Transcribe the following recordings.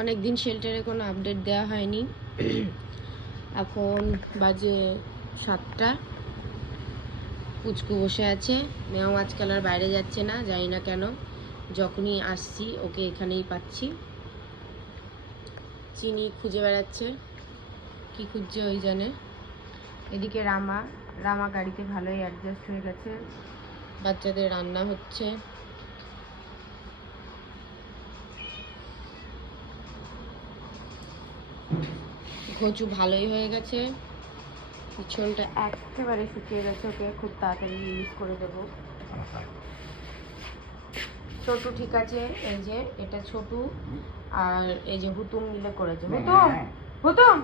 অনেক দিন শেল্টারে কোনো আপডেট দেওয়া হয়নি। এখন বাজে 7টা। পুচকু বসে আছে। মেয়েও আজকাল আর বাইরে যাচ্ছে না, জানি না কেন। যখনই আসছি ওকে এখানেই পাচ্ছি। চিনি খুঁজে বেড়াচ্ছে, কি খুঁজছে ওই জানে। এদিকে রামা গাড়িতে ভালোই অ্যাডজাস্ট হয়ে গেছে। বাচ্চাদের রান্না হচ্ছে। ঘচু ভালোই হয়ে গেছে, পিছনটা একেবারে শুকিয়ে গেছে। ওকে খুব তাড়াতাড়ি ইউজ করে দেবো। ছোটু ঠিক আছে, এই যে এটা ছোটু আর এই যে হুতুম মিলে করেছে। হুতুম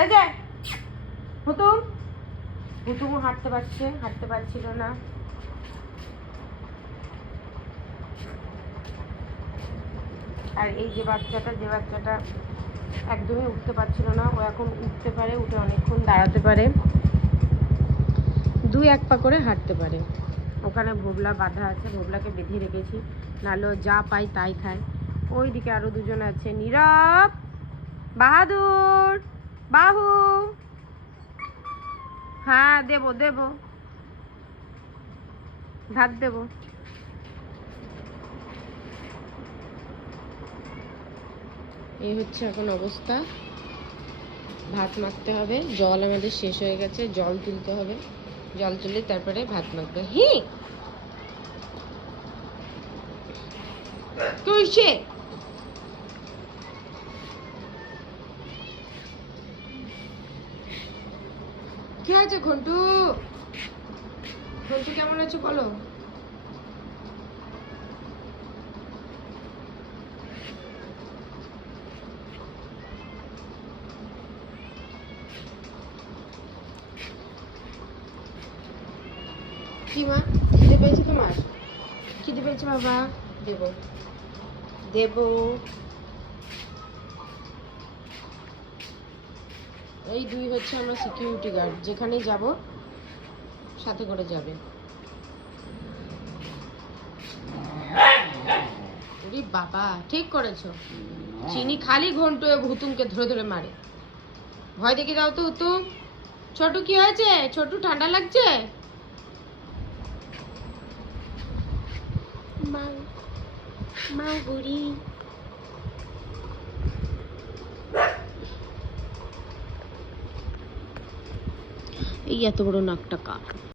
এই যে হুতুমও হাঁটতে পারছিল না। আর এই যে বাচ্চাটা একদমই উঠতে পারছিল না, ও এখন উঠতে পারে, উঠে অনেকক্ষণ দাঁড়াতে পারে, 2-1 পা করে হাঁটতে পারে। ওখানে ভোবলা বাঁধা আছে, ভোবলাকে বেঁধে রেখেছি, নাহলে যা পাই তাই খায়। ওইদিকে আরো দুজন আছে, নীরব, বাহাদুর, বাহু। হ্যাঁ দেব ভাত দেব। এই হচ্ছে এখন অবস্থা। ভাত মাখতে হবে, জল আমাদের শেষ হয়ে গেছে, জল তুলতে হবে, জল তুলে তারপরে ভাত মাখবে। হি তুইছে কি আছে? ঘন্টু কেমন আছে বলো? কি মা, খিদে পেয়েছে তোমার? খিদে পেয়েছে বাবা? দেব। এই 2 হচ্ছে আমরা সিকিউরিটি গার্ড, যেখানেই যাব সাথে করে যাবে। ওরে বাবা, ঠিক করেছো। চিনি খালি ঘন্টু হুতুমকে ধরে মারে। ভয় দেখে দাও তো হুতুম। ছোটু কি হয়েছে? ছোটু ঠান্ডা লাগছে? মা বুড়ি। এই এত বড় নাকটা কার?